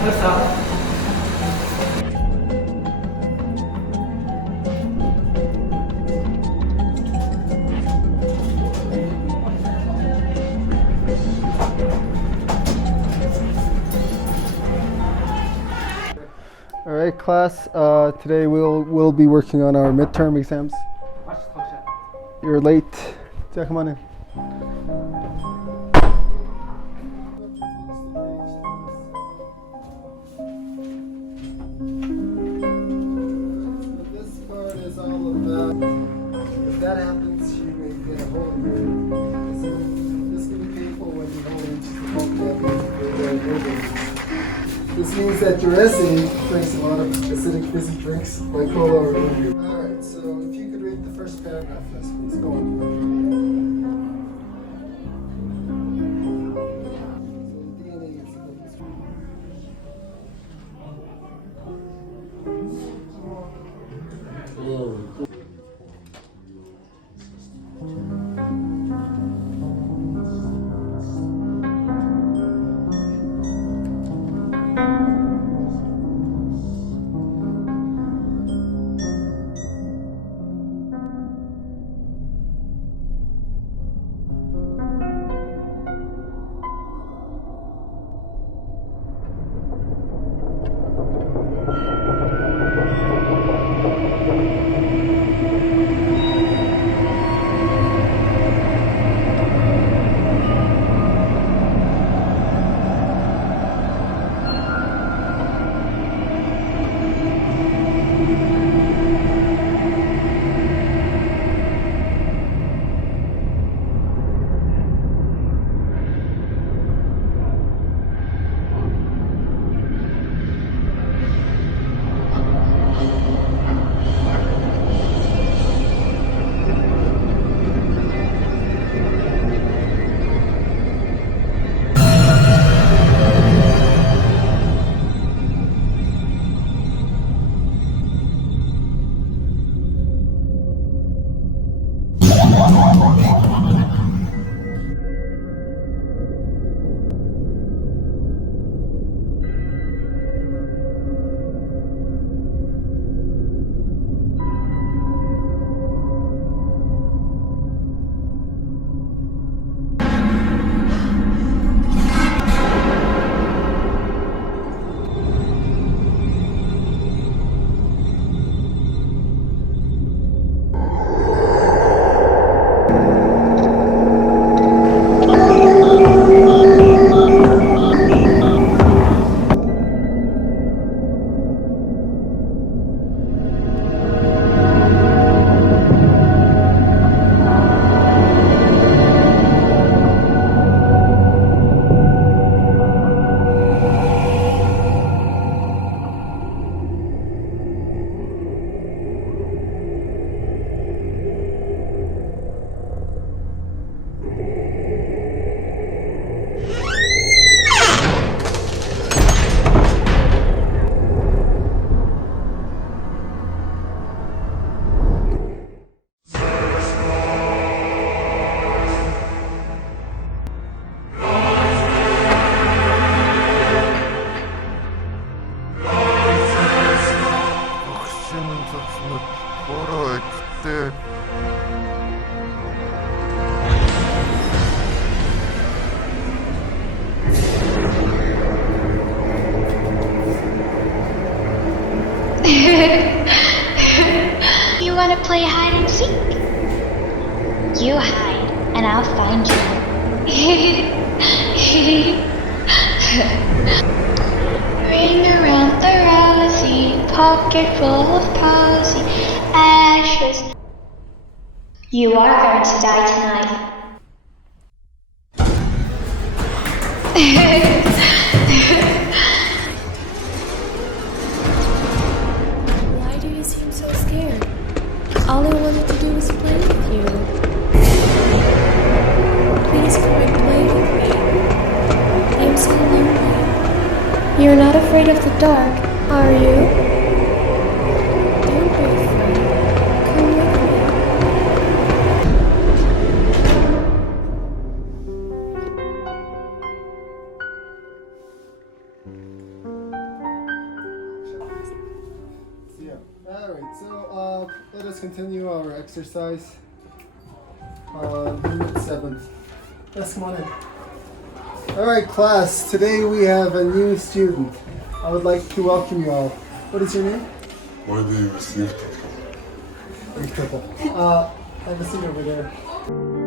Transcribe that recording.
알았어. All right, class. Today we'll be working on our midterm exams. You're late. Yeah, come on in. This part is all about if that happens, you may get a hole in your ear. This can be painful when you don't reach the bulk This means that your essay drinks a lot of acidic fizzy drinks like cola or whatever. Alright, so if you could read the first paragraph, please go on. So DNA is You want to play hide and seek? You hide, and I'll find you. Ring around the rosy, pocket full of posy ashes. You are going to die tonight. Why do you seem so scared? All I wanted to do was play with you. Please come and play with me. I'm so lonely. You're not afraid of the dark, are you? Don't be afraid. Come with me. continue our exercise on Unit 7. Yes, come on in. Alright class, today we have a new student. I would like to welcome you all. What is your name? My name is Yurtaka. Have a seat over there.